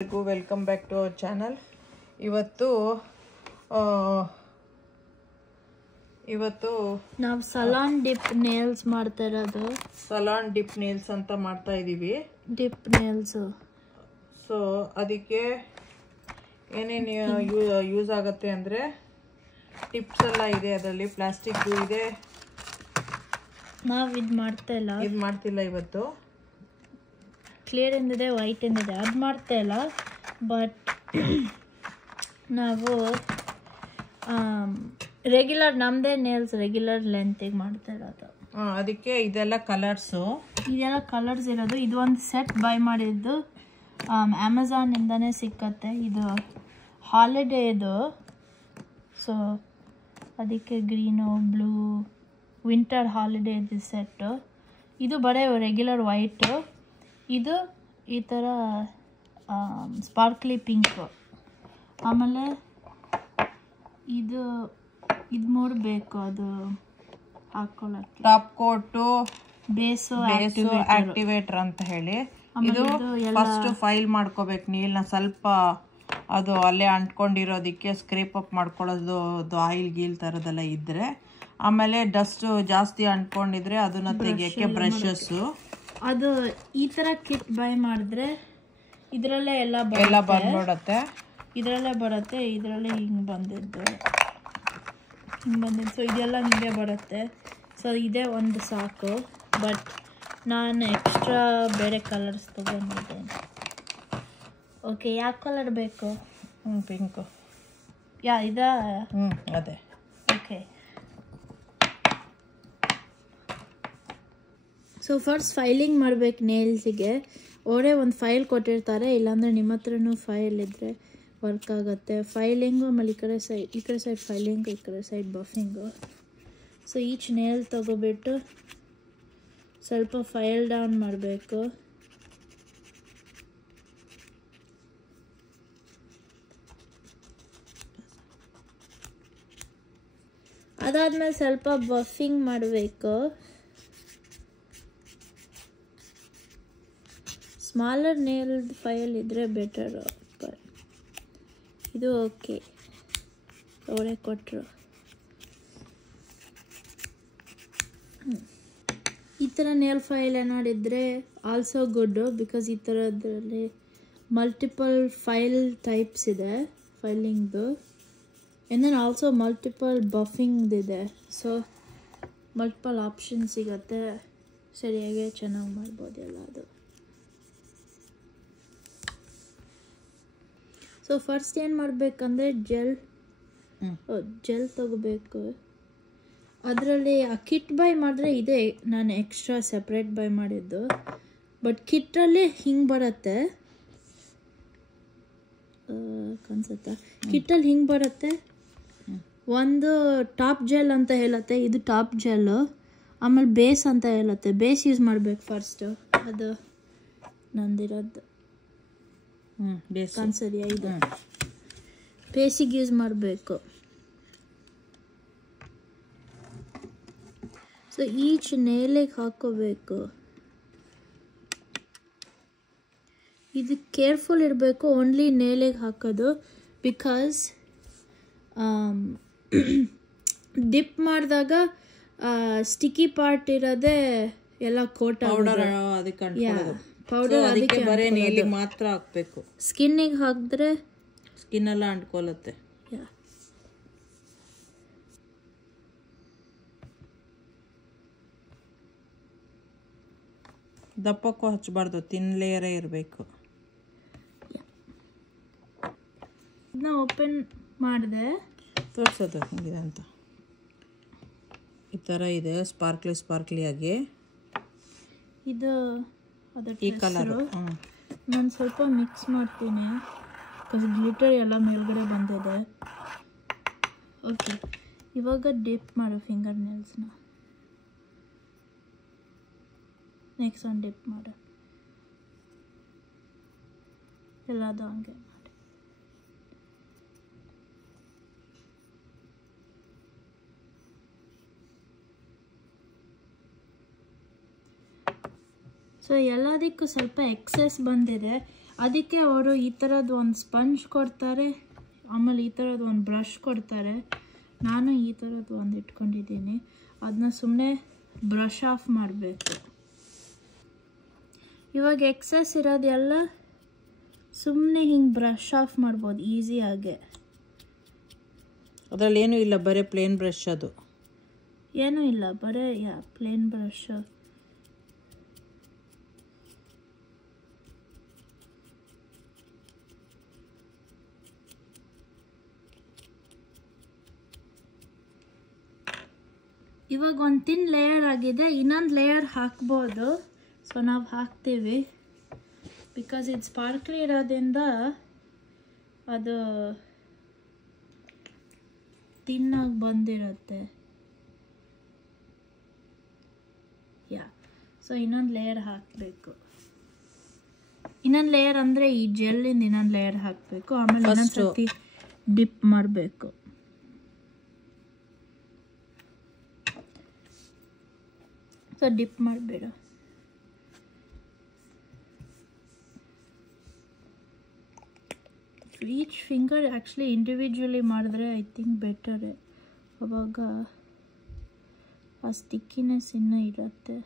Welcome back to our channel. ಇವತ್ತು ನಾವು ಸಲಾನ್ drip nails ಮಾಡ್ತಾ ಇರೋದು. ಸಲಾನ್ ಡಿಪ್ ನೇಲ್ಸ್ ಅಂತ ಮಾಡ್ತಾ ಇದ್ದೀವಿ. Drip nails. ಸೊ ಅದಕ್ಕೆ ಏನೇನು ಯೂಸ್ ಆಗುತ್ತೆ ಅಂದರೆ ಟಿಪ್ಸ್ ಎಲ್ಲ ಇದೆ, ಅದರಲ್ಲಿ ಪ್ಲಾಸ್ಟಿಕ್ ಇದೆ. ನಾವು ಇದು ಮಾಡ್ತಿಲ್ಲ ಇವತ್ತು. ಕ್ಲಿಯರ್ ಎಂದಿದೆ, ವೈಟ್ ಎಂದಿದೆ, ಅದು ಮಾಡ್ತಾ ಇಲ್ಲ. ಬಟ್ ನಾವು ರೆಗ್ಯುಲರ್ ನಮ್ಮದೇ ನೇಲ್ಸ್ ರೆಗ್ಯುಲರ್ ಲೆಂತಿಗೆ ಮಾಡ್ತಾ ಇರೋದು. ಅದಕ್ಕೆ ಇದೆಲ್ಲ ಕಲರ್ಸ್ ಇರೋದು. ಇದು ಒಂದು ಸೆಟ್ ಬೈ ಮಾಡಿದ್ದು ಅಮೆಝಾನಿಂದನೇ ಸಿಕ್ಕತ್ತೆ. ಇದು ಹಾಲಿಡೇ ಇದು. ಸೊ ಅದಕ್ಕೆ ಗ್ರೀನು ಬ್ಲೂ ವಿಂಟರ್ ಹಾಲಿಡೇ ಇದು ಸೆಟ್ಟು. ಇದು ಬರೀ ರೆಗ್ಯುಲರ್ ವೈಟು. ಇದು ಈ ಥರ ಸ್ಪಾರ್ಕ್ಲಿ ಪಿಂಕು. ಆಮೇಲೆ ಇದು ಮೂರು ಬೇಕು ಅದು ಹಾಕೊಳ್ಳೋಕ್ಕೆ. ಟಾಪ್ ಕೋಟು, ಬೇಸು, ಆಕ್ಟಿವೇಟರ್ ಅಂತ ಹೇಳಿ. ಇದು ಫಸ್ಟ್ ಫೈಲ್ ಮಾಡ್ಕೋಬೇಕು ನೀಲ್ನ. ಸ್ವಲ್ಪ ಅದು ಅಲ್ಲೇ ಅಂಟ್ಕೊಂಡಿರೋದಕ್ಕೆ ಸ್ಕ್ರೇಪ್ ಅಪ್ ಮಾಡ್ಕೊಳ್ಳೋದು ಆಯಿಲ್ ಗೀಲ್ ಥರದೆಲ್ಲ ಇದ್ದರೆ. ಆಮೇಲೆ ಡಸ್ಟು ಜಾಸ್ತಿ ಅಂಟ್ಕೊಂಡಿದ್ರೆ ಅದನ್ನು ತೆಗಿಯೋಕ್ಕೆ ಬ್ರಷಸ್ಸು. ಅದು ಈ ಥರ ಕಿಟ್ ಬೈ ಮಾಡಿದ್ರೆ ಇದರಲ್ಲೇ ಎಲ್ಲ ಬಂದ್ಬಿಡುತ್ತೆ. ಇದರಲ್ಲೇ ಬರುತ್ತೆ. ಇದರಲ್ಲೇ ಹಿಂಗೆ ಬಂದಿದ್ದು. ಸೊ ಇದೆಲ್ಲ ಹಿಂಗೆ ಬರುತ್ತೆ. ಸೊ ಇದೇ ಒಂದು ಸಾಕು. ಬಟ್ ನಾನು ಎಕ್ಸ್ಟ್ರಾ ಬೇರೆ ಕಲರ್ಸ್ ತೊಗೊಂಡಿದ್ದೇನೆ. ಓಕೆ, ಯಾವ ಕಲರ್ ಬೇಕು? ಪಿಂಕು. ಇದಾ? ಅದೇ. ಓಕೆ. ಸೊ ಫಸ್ಟ್ ಫೈಲಿಂಗ್ ಮಾಡ್ಬೇಕು ನೇಲ್ಸಿಗೆ. ಅವರೇ ಒಂದು ಫೈಲ್ ಕೊಟ್ಟಿರ್ತಾರೆ, ಇಲ್ಲಾಂದರೆ ನಿಮ್ಮ ಹತ್ರನೂ ಫೈಲ್ ಇದ್ದರೆ ವರ್ಕ್ ಆಗುತ್ತೆ. ಫೈಲಿಂಗು ಆಮೇಲೆ ಈ ಕಡೆ ಸೈಡ್ ಫೈಲಿಂಗು, ಈ ಕಡೆ side buffing. So each nail ತೊಗೊಬಿಟ್ಟು ಸ್ವಲ್ಪ ಫೈಲ್ ಡೌನ್ ಮಾಡಬೇಕು. ಅದಾದಮೇಲೆ ಸ್ವಲ್ಪ ಬಫಿಂಗ್ ಮಾಡಬೇಕು. ಸ್ಮಾಲರ್ ನೇಲ್ ಫೈಲ್ ಇದ್ದರೆ ಬೆಟರು. ಬಟ್ ಇದು ಓಕೆ, ಅವರೇ ಕೊಟ್ಟರು. ಈ ಥರ ನೇಲ್ ಫೈಲ್ ಏನಾಡಿದ್ರೆ ಆಲ್ಸೋ ಗುಡ್ಡು. ಬಿಕಾಸ್ ಈ ಥರದ್ರಲ್ಲಿ ಮಲ್ಟಿಪಲ್ ಫೈಲ್ ಟೈಪ್ಸ್ ಇದೆ ಫೈಲಿಂಗ್ದು. ಆ್ಯಂಡ್ ದೆನ್ ಆಲ್ಸೋ ಮಲ್ಟಿಪಲ್ ಬಫಿಂಗ್ದಿದೆ. ಸೊ ಮಲ್ಟಿಪಲ್ ಆಪ್ಷನ್ ಸಿಗುತ್ತೆ. ಸರಿಯಾಗಿ ಚೆನ್ನಾಗಿ ಮಾಡ್ಬೋದು ಎಲ್ಲ ಅದು. ಸೊ ಫಸ್ಟ್ ಏನು ಮಾಡಬೇಕಂದ್ರೆ ಜೆಲ್ ತಗೋಬೇಕು. ಅದರಲ್ಲಿ ಆ ಕಿಟ್ ಬೈ ಮಾಡಿದ್ರೆ ಇದೆ, ನಾನು ಎಕ್ಸ್ಟ್ರಾ ಸೆಪ್ರೇಟ್ ಬೈ ಮಾಡಿದ್ದು. ಬಟ್ ಕಿಟ್ಟಲ್ಲಿ ಹಿಂಗೆ ಬರುತ್ತೆ ಕಾಣಿಸುತ್ತಾ? ಕಿಟ್ಟಲ್ಲಿ ಹಿಂಗೆ ಬರುತ್ತೆ. ಒಂದು ಟಾಪ್ ಜೆಲ್ ಅಂತ ಹೇಳುತ್ತೆ, ಇದು ಟಾಪ್ ಜೆಲ್ಲು. ಆಮೇಲೆ ಬೇಸ್ ಅಂತ ಹೇಳುತ್ತೆ. ಬೇಸ್ ಯೂಸ್ ಮಾಡಬೇಕು ಫಸ್ಟು. ಅದು ನಂದಿರೋದು ಕಾಣಿಸೋದಿಯಾ? ಇದು ಬೇಸಿಗೆ ಯೂಸ್ ಮಾಡಬೇಕು. ಸೊ ಈಚ್ ನೇಲಿಗೆ ಹಾಕೋಬೇಕು. ಇದು ಕೇರ್ಫುಲ್ ಇರಬೇಕು, ಓನ್ಲಿ ನೇಲಿಗೆ ಹಾಕೋದು. ಬಿಕಾಸ್ ಡಿಪ್ ಮಾಡಿದಾಗ ಸ್ಟಿಕ್ಕಿ ಪಾರ್ಟ್ ಇರೋದೇ ಎಲ್ಲ ಕೋಟ್ ಪೌಡರ್ ಅದಕ್ಕೆ ಬರೀ ನೇಲಿಗೆ ಮಾತ್ರ ಹಾಕಬೇಕು. ಸ್ಕಿನ್ನಿಗೆ ಹಾಕಿದ್ರೆ ಸ್ಕಿನ್ ಎಲ್ಲ ಅಂಟ್ಕೊಳ್ಳುತ್ತೆ. ದಪ್ಪಕ್ಕೂ ಹಚ್ಚಬಾರ್ದು, ತಿನ್ ಲೇಯರೇ ಇರಬೇಕು. ಇದನ್ನ ಓಪನ್ ಮಾಡಿದೆ, ತೋರಿಸೋದು ಹಿಂಗಿದೆ ಅಂತ. ಈ ಥರ ಇದೆ, ಸ್ಪಾರ್ಕ್ಲಿ ಆಗಿ. ಇದು ಈ ಕಲರು. ನಾನು ಸ್ವಲ್ಪ ಮಿಕ್ಸ್ ಮಾಡ್ತೀನಿ, ಬಿಕಾಸ್ ಗ್ಲಿಟರ್ ಎಲ್ಲ ಮೇಲ್ಗಡೆ ಬಂದಿದೆ. ಓಕೆ, ಇವಾಗ ಡಿಪ್ ಮಾಡು ಫಿಂಗರ್ ನೇಲ್ಸ್ನ. ನೆಕ್ಸ್ಟ್ ಒಂದು ಡಿಪ್ ಮಾಡು. ಎಲ್ಲದು ಹಂಗೆ ಮಾಡಿ. ಸೊ ಎಲ್ಲದಕ್ಕೂ ಸ್ವಲ್ಪ ಎಕ್ಸೆಸ್ ಬಂದಿದೆ. ಅದಕ್ಕೆ ಅವರು ಈ ಥರದ್ದು ಒಂದು ಸ್ಪಂಜ್ ಕೊಡ್ತಾರೆ, ಆಮೇಲೆ ಈ ಥರದ್ದು ಒಂದು ಬ್ರಷ್ ಕೊಡ್ತಾರೆ. ನಾನು ಈ ಥರದ್ದು ಒಂದು ಇಟ್ಕೊಂಡಿದ್ದೀನಿ, ಅದನ್ನ ಸುಮ್ಮನೆ ಬ್ರಷ್ ಆಫ್ ಮಾಡಬೇಕು. ಇವಾಗ ಎಕ್ಸಸ್ ಇರೋದೆಲ್ಲ ಸುಮ್ಮನೆ ಹಿಂಗೆ ಬ್ರಷ್ ಆಫ್ ಮಾಡ್ಬೋದು ಈಸಿಯಾಗೆ. ಅದರಲ್ಲಿ ಏನೂ ಇಲ್ಲ, ಬರೀ ಪ್ಲೇನ್ ಬ್ರಷ್, ಅದು ಏನೂ ಇಲ್ಲ, ಬರೀ ಪ್ಲೇನ್ ಬ್ರಷ್. ಇವಾಗ ಒಂದು ತಿನ್ ಲೇಯರ್ ಆಗಿದೆ, ಇನ್ನೊಂದು ಲೇಯರ್ ಹಾಕ್ಬೋದು. ಸೊ ನಾವು ಹಾಕ್ತೀವಿ, ಬಿಕಾಸ್ ಇದು ಸ್ಪಾರ್ಕ್ಲಿ ಇರೋದ್ರಿಂದ ಅದು ತಿನ್ನಾಗಿ ಬಂದಿರುತ್ತೆ. ಸೊ ಇನ್ನೊಂದು ಲೇಯರ್ ಹಾಕಬೇಕು. ಇನ್ನೊಂದು ಲೇಯರ್ ಅಂದರೆ ಈ ಜೆಲ್ಲಿಂದ ಇನ್ನೊಂದು ಲೇಯರ್ ಹಾಕಬೇಕು, ಆಮೇಲೆ ಇನ್ನೊಂದು ಸರ್ತಿ ಡಿಪ್ ಮಾಡಬೇಕು. ಸೊ ಡಿಪ್ ಮಾಡಬೇಡ. ಈಚ್ ಫಿಂಗರ್ ಆ್ಯಕ್ಚುಲಿ ಇಂಡಿವಿಜುವಲಿ ಮಾಡಿದ್ರೆ ಐ ಥಿಂಕ್ ಬೆಟರ್. ಅವಾಗ ಆ ಸ್ಟಿಕ್ಕಿನೆಸ್ ಇನ್ನೂ ಇರುತ್ತೆ.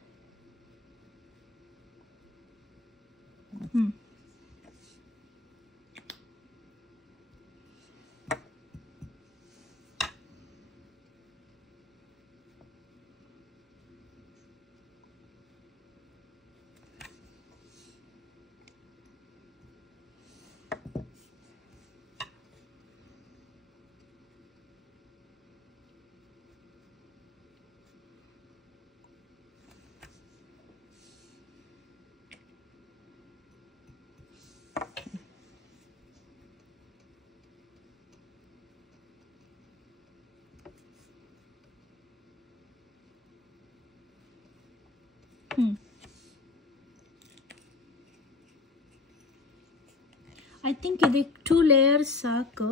ಐ ಥಿಂಕ್ ಇದಕ್ಕೆ 2 ಲೇಯರ್ಸ್ ಸಾಕು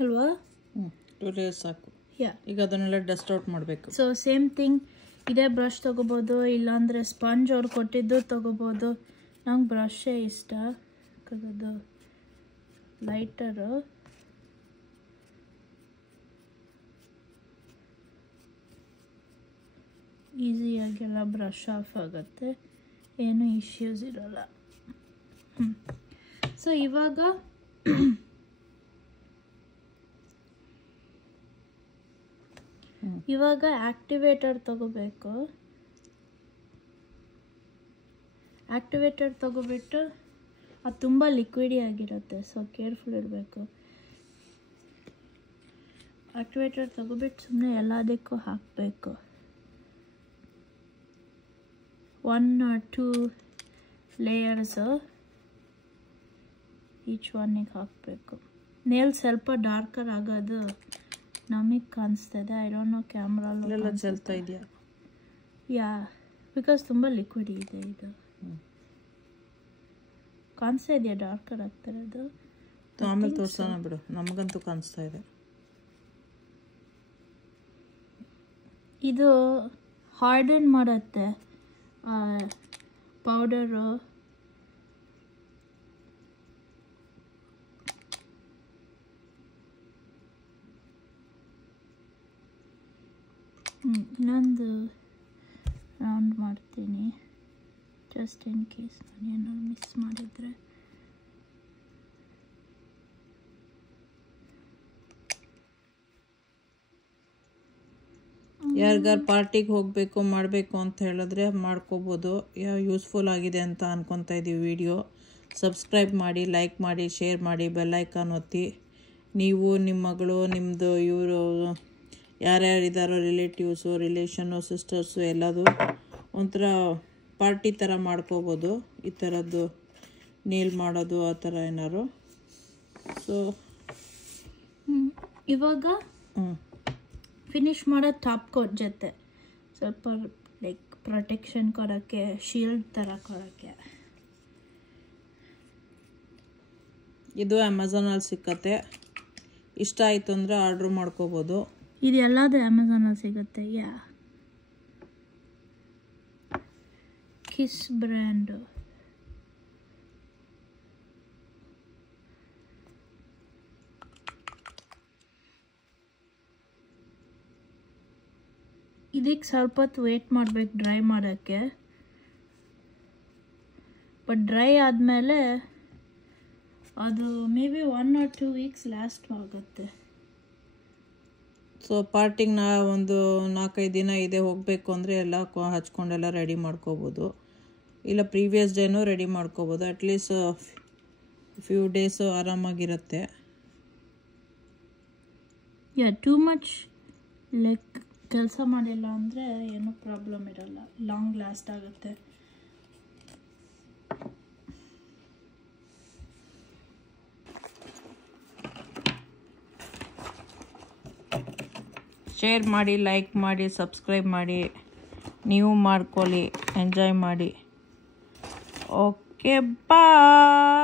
ಅಲ್ವಾ? 2 ಲೇಯರ್ಸ್ ಸಾಕು. ಈಗ ಅದನ್ನೆಲ್ಲ ಡಸ್ಟ್ ಔಟ್ ಮಾಡಬೇಕು. ಸೊ ಸೇಮ್ ಥಿಂಗ್, ಇದೇ ಬ್ರಷ್ ತೊಗೋಬೋದು, ಇಲ್ಲಾಂದರೆ ಸ್ಪಂಜ್ ಅವ್ರು ಕೊಟ್ಟಿದ್ದು ತೊಗೋಬೋದು. ನಂಗೆ ಬ್ರಷೇ ಇಷ್ಟ, ಅದು ಲೈಟರು. ಈಸಿಯಾಗೆಲ್ಲ ಬ್ರಷ್ ಆಫ್ ಆಗುತ್ತೆ, ಏನೂ ಇಶ್ಯೂಸ್ ಇರೋಲ್ಲ. ಸೊ ಇವಾಗ ಆ್ಯಕ್ಟಿವೇಟರ್ ತಗೋಬೇಕು. ಆ್ಯಕ್ಟಿವೇಟರ್ ತಗೋಬಿಟ್ಟು ಅದು ತುಂಬ ಲಿಕ್ವಿಡಿ ಆಗಿರುತ್ತೆ, ಸೊ ಕೇರ್ಫುಲ್ ಇರಬೇಕು. ಆ್ಯಕ್ಟಿವೇಟರ್ ತಗೋಬಿಟ್ಟು ಸುಮ್ಮನೆ ಎಲ್ಲದಕ್ಕೂ ಹಾಕಬೇಕು. 1 or 2 ಲೇಯರ್ಸು ಈಚ್ ಒನ್ನಿಗೆ ಹಾಕಬೇಕು. ನೇಲ್ ಸ್ವಲ್ಪ ಡಾರ್ಕರ್ ಆಗೋದು ನಮಗೆ ಕಾಣಿಸ್ತದೆ. ಐ ಡೋಂಟ್ ನೋ ಕ್ಯಾಮ್ರಲ್ಲ ಚೆಲ್ತಾ ಇದೆಯಾ? ಬಿಕಾಸ್ ತುಂಬ ಲಿಕ್ವಿಡ್ ಇದೆ. ಇದು ಕಾಣಿಸ್ತಾ ಇದೆಯಾ ಡಾರ್ಕರ್ ಆಗ್ತಿರೋದು? ಆಮೇಲೆ ತೋರ್ಸೋಣ ಬಿಡು, ನಮಗಂತೂ ಕಾಣಿಸ್ತಾ ಇದೆ. ಇದು ಹಾರ್ಡನ್ ಮಾಡುತ್ತೆ ಪೌಡರು. ಇನ್ನೊಂದು ರೌಂಡ್ ಮಾಡ್ತೀನಿ, ಜಸ್ಟ್ ಇನ್ ಕೇಸ್ ನಾನು ಏನಾದ್ರು ಮಿಸ್ ಮಾಡಿದರೆ. ಯಾರಿಗಾರು ಪಾರ್ಟಿಗೆ ಹೋಗಬೇಕು ಮಾಡಬೇಕು ಅಂತ ಹೇಳಿದ್ರೆ ಮಾಡ್ಕೋಬೋದು. ಯೂಸ್ಫುಲ್ ಆಗಿದೆ ಅಂತ ಅನ್ಕೊತಾ ಇದ್ದೀವಿ ವಿಡಿಯೋ. ಸಬ್ಸ್ಕ್ರೈಬ್ ಮಾಡಿ, ಲೈಕ್ ಮಾಡಿ, ಶೇರ್ ಮಾಡಿ, ಬೆಲ್ಲೈಕಾನ್ ಒತ್ತಿ. ನೀವು, ನಿಮ್ಮ ಮಗಳು, ನಿಮ್ಮದು ಇವರು ಯಾರ್ಯಾರಿದ್ದಾರೋ ರಿಲೇಟಿವ್ಸು, ರಿಲೇಷನ್ನು, ಸಿಸ್ಟರ್ಸು ಎಲ್ಲದು ಒಂಥರ ಪಾರ್ಟಿ ಥರ ಮಾಡ್ಕೋಬೋದು. ಈ ಥರದ್ದು ನೇಲ್ ಮಾಡೋದು ಆ ಥರ ಏನಾರು. ಸೊ ಇವಾಗ ಫಿನಿಷ್ ಮಾಡೋ ಟಾಪ್ ಕೋಟ್ ಜೊತೆ ಸ್ವಲ್ಪ ಲೈಕ್ ಪ್ರೊಟೆಕ್ಷನ್ ಕೊಡೋಕ್ಕೆ, ಶೀಲ್ಡ್ ಥರ ಕೊಡೋಕ್ಕೆ. ಇದು ಅಮೆಝಾನಲ್ಲಿ ಸಿಕ್ಕತ್ತೆ. ಇಷ್ಟ ಆಯಿತು ಅಂದರೆ ಆರ್ಡ್ರ್ ಮಾಡ್ಕೋಬೋದು. ಇದು ಎಲ್ಲದು ಅಮೆಝಾನಲ್ಲಿ ಸಿಗುತ್ತೆ. Kiss brand. ಇದಕ್ಕೆ ಸ್ವಲ್ಪ ಹೊತ್ತು ವೇಟ್ ಮಾಡಬೇಕು ಡ್ರೈ ಮಾಡೋಕ್ಕೆ. ಬಟ್ ಡ್ರೈ ಆದಮೇಲೆ ಅದು may be 1 or 2 weeks last ಆಗುತ್ತೆ. ಸೊ ಪಾರ್ಟಿಗೆ ಒಂದು 4-5 ದಿನ ಇದೆ ಹೋಗಬೇಕು ಅಂದರೆ ಎಲ್ಲ ಹಚ್ಕೊಂಡೆಲ್ಲ ರೆಡಿ ಮಾಡ್ಕೋಬೋದು. ಇಲ್ಲ ಪ್ರೀವಿಯಸ್ ಡೇನೂ ರೆಡಿ ಮಾಡ್ಕೋಬೋದು. ಅಟ್ಲೀಸ್ಟ್ ಫ್ಯೂ ಡೇಸು ಆರಾಮಾಗಿರುತ್ತೆ. ಟೂ ಮಚ್ ಲೈಕ್ ಕೆಲಸ ಮಾಡಿಲ್ಲ ಅಂದರೆ ಏನೂ ಪ್ರಾಬ್ಲಮ್ ಇರಲ್ಲ, ಲಾಂಗ್ ಲಾಸ್ಟ್ ಆಗುತ್ತೆ. ಶೇರ್ ಮಾಡಿ, ಲೈಕ್ ಮಾಡಿ, ಸಬ್ಸ್ಕ್ರೈಬ್ ಮಾಡಿ, ನೀವು ಮಾಡ್ಕೊಳ್ಳಿ, ಎಂಜಾಯ್ ಮಾಡಿ. ಓಕೆ, ಬಾಯ್.